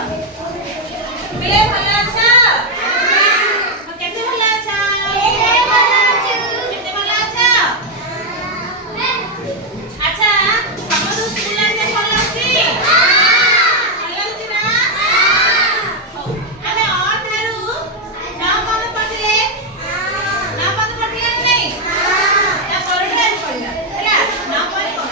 ପିଲେ ଭଲ ଅଛ? କେତେ ଭଲ ଅଛ? କେତେ ଭଲ ଅଛ? ଆଚ୍ଛା ସମସ୍ତଙ୍କୁ ସ୍କୁଲ ଆସିବା ଭଲ ଲାଗୁଛି? ଭଲ ଲାଗୁଛି ନା? ହଉ ଆମେ ଅ ଠାରୁ ନ ପର୍ଯ୍ୟନ୍ତ ପଢ଼ିଲେ ନ ପର୍ଯ୍ୟନ୍ତ ପଢ଼ିଲେ ନା ନାହିଁ? ତା ପରଠୁ ଆମେ ପଢ଼ିବା ହେଲା। ନ ପରେ କ'ଣ?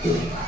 Thank you.